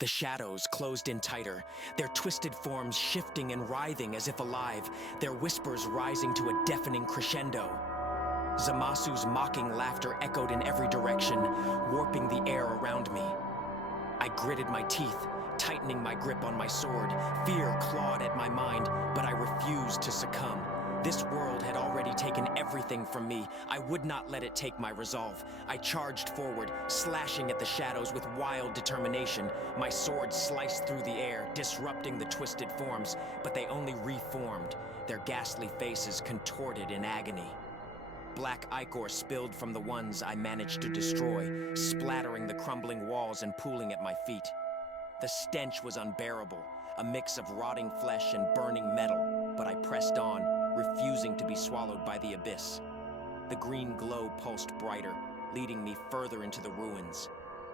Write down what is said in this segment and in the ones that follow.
The shadows closed in tighter, their twisted forms shifting and writhing as if alive, their whispers rising to a deafening crescendo. Zamasu's mocking laughter echoed in every direction, warping the air around me. I gritted my teeth, tightening my grip on my sword. Fear clawed at my mind, but I refused to succumb. This world had already taken everything from me. I would not let it take my resolve. I charged forward, slashing at the shadows with wild determination. My sword sliced through the air, disrupting the twisted forms, but they only reformed, their ghastly faces contorted in agony. Black ichor spilled from the ones I managed to destroy, splattering the crumbling walls and pooling at my feet. The stench was unbearable, a mix of rotting flesh and burning metal, but I pressed on, refusing to be swallowed by the abyss. The green glow pulsed brighter, leading me further into the ruins.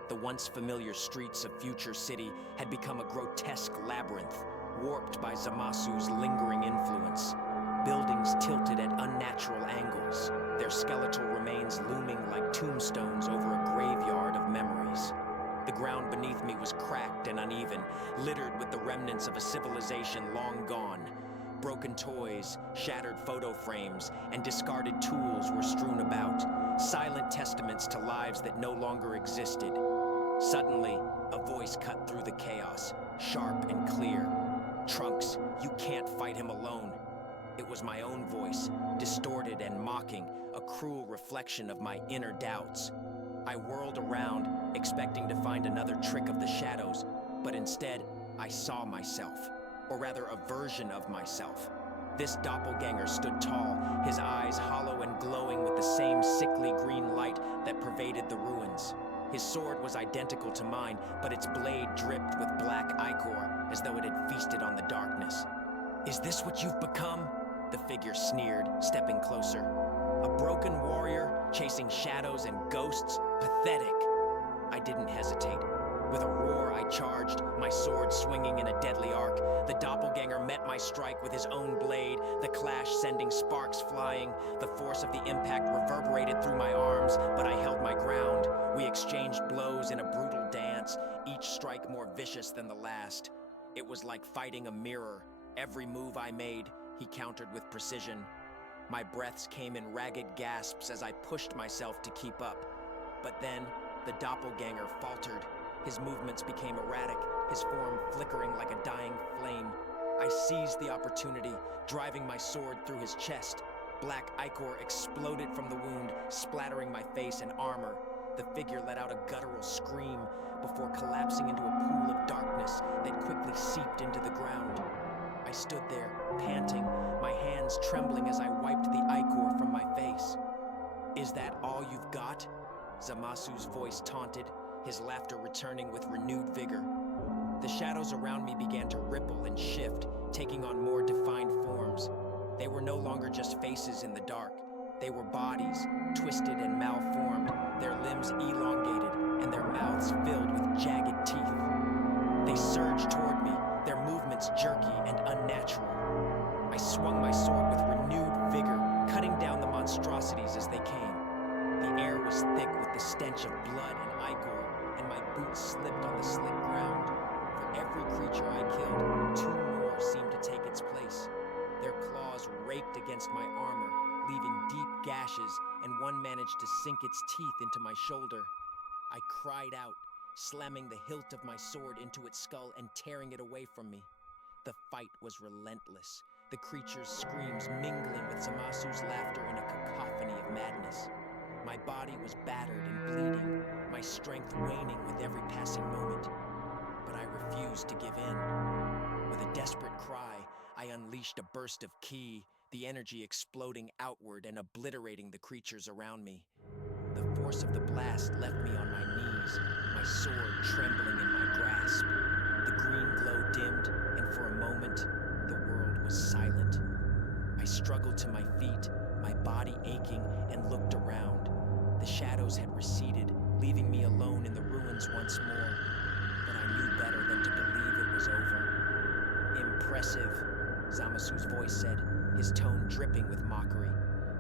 The once familiar streets of Future City had become a grotesque labyrinth, warped by Zamasu's lingering influence. Buildings tilted at unnatural angles, their skeletal remains looming like tombstones over a graveyard of memories. The ground beneath me was cracked and uneven, littered with the remnants of a civilization long gone. Broken toys, shattered photo frames, and discarded tools were strewn about, silent testaments to lives that no longer existed. Suddenly, a voice cut through the chaos, sharp and clear. "Trunks, you can't fight him alone." It was my own voice, distorted and mocking, a cruel reflection of my inner doubts. I whirled around, expecting to find another trick of the shadows, but instead, I saw myself. Or rather, a version of myself. This doppelganger stood tall, his eyes hollow and glowing with the same sickly green light that pervaded the ruins. His sword was identical to mine, but its blade dripped with black ichor, as though it had feasted on the darkness. "Is this what you've become?" the figure sneered, stepping closer. "A broken warrior, chasing shadows and ghosts? Pathetic." I didn't hesitate. With a roar, I charged, my sword swinging in a deadly arc. The doppelganger met my strike with his own blade, the clash sending sparks flying. The force of the impact reverberated through my arms, but I held my ground. We exchanged blows in a brutal dance, each strike more vicious than the last. It was like fighting a mirror. Every move I made, he countered with precision. My breaths came in ragged gasps as I pushed myself to keep up. But then, the doppelganger faltered. His movements became erratic, his form flickering like a dying flame. I seized the opportunity, driving my sword through his chest. Black ichor exploded from the wound, splattering my face and armor. The figure let out a guttural scream before collapsing into a pool of darkness that quickly seeped into the ground. I stood there, panting, my hands trembling as I wiped the ichor from my face. "Is that all you've got?" Zamasu's voice taunted, his laughter returning with renewed vigor. The shadows around me began to ripple and shift, taking on more defined forms. They were no longer just faces in the dark. They were bodies, twisted and malformed, their limbs elongated and their mouths filled with jagged teeth. They surged toward me, their movements jerky and unnatural. I swung my sword with renewed vigor, cutting down the monstrosities as they came. The air was thick with the stench of blood and ichor, and my boots slipped on the slick ground. For every creature I killed, two more seemed to take its place. Their claws raked against my armor, leaving deep gashes, and one managed to sink its teeth into my shoulder. I cried out, slamming the hilt of my sword into its skull and tearing it away from me. The fight was relentless, the creature's screams mingling with Zamasu's laughter in a cacophony of madness. My body was battered and bleeding, my strength waning with every passing moment. But I refused to give in. With a desperate cry, I unleashed a burst of ki, the energy exploding outward and obliterating the creatures around me. The force of the blast left me on my knees, my sword trembling in my grasp. The green glow dimmed, and for a moment, the world was silent. I struggled to my feet, my body aching, and looked around. The shadows had receded, leaving me alone in the ruins once more. But I knew better than to believe it was over. "Impressive," Zamasu's voice said, his tone dripping with mockery.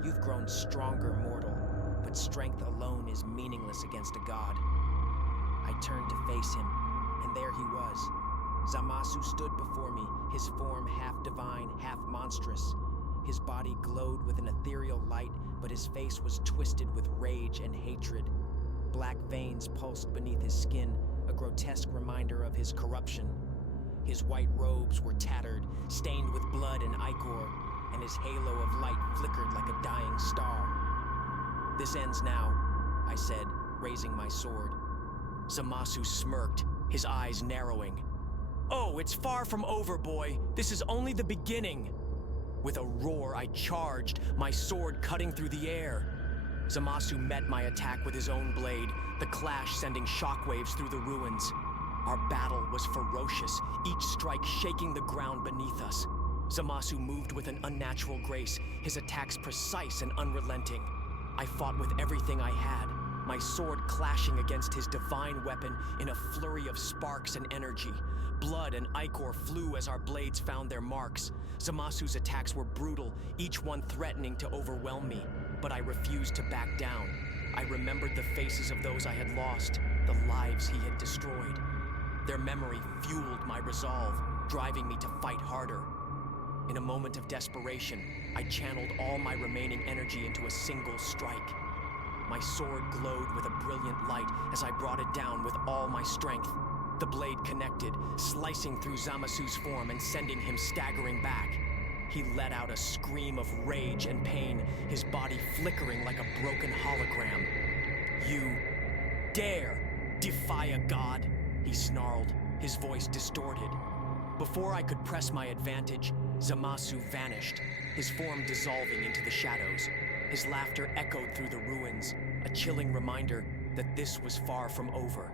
"You've grown stronger, mortal, but strength alone is meaningless against a god." I turned to face him, and there he was. Zamasu stood before me, his form half divine, half monstrous. His body glowed with an ethereal light, but his face was twisted with rage and hatred. Black veins pulsed beneath his skin, a grotesque reminder of his corruption. His white robes were tattered, stained with blood and ichor, and his halo of light flickered like a dying star. "This ends now," I said, raising my sword. Zamasu smirked, his eyes narrowing. "Oh, it's far from over, boy. This is only the beginning." With a roar, I charged, my sword cutting through the air. Zamasu met my attack with his own blade, the clash sending shockwaves through the ruins. Our battle was ferocious, each strike shaking the ground beneath us. Zamasu moved with an unnatural grace, his attacks precise and unrelenting. I fought with everything I had, my sword clashing against his divine weapon in a flurry of sparks and energy. Blood and ichor flew as our blades found their marks. Zamasu's attacks were brutal, each one threatening to overwhelm me, but I refused to back down. I remembered the faces of those I had lost, the lives he had destroyed. Their memory fueled my resolve, driving me to fight harder. In a moment of desperation, I channeled all my remaining energy into a single strike. My sword glowed with a brilliant light as I brought it down with all my strength. The blade connected, slicing through Zamasu's form and sending him staggering back. He let out a scream of rage and pain, his body flickering like a broken hologram. "You dare defy a god?" he snarled, his voice distorted. Before I could press my advantage, Zamasu vanished, his form dissolving into the shadows. His laughter echoed through the ruins, a chilling reminder that this was far from over.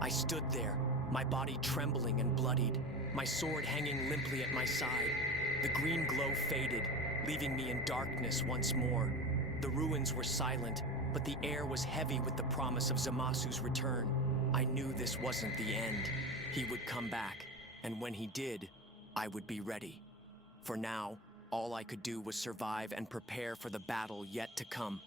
I stood there, my body trembling and bloodied, my sword hanging limply at my side. The green glow faded, leaving me in darkness once more. The ruins were silent, but the air was heavy with the promise of Zamasu's return. I knew this wasn't the end. He would come back, and when he did, I would be ready. For now, all I could do was survive and prepare for the battle yet to come.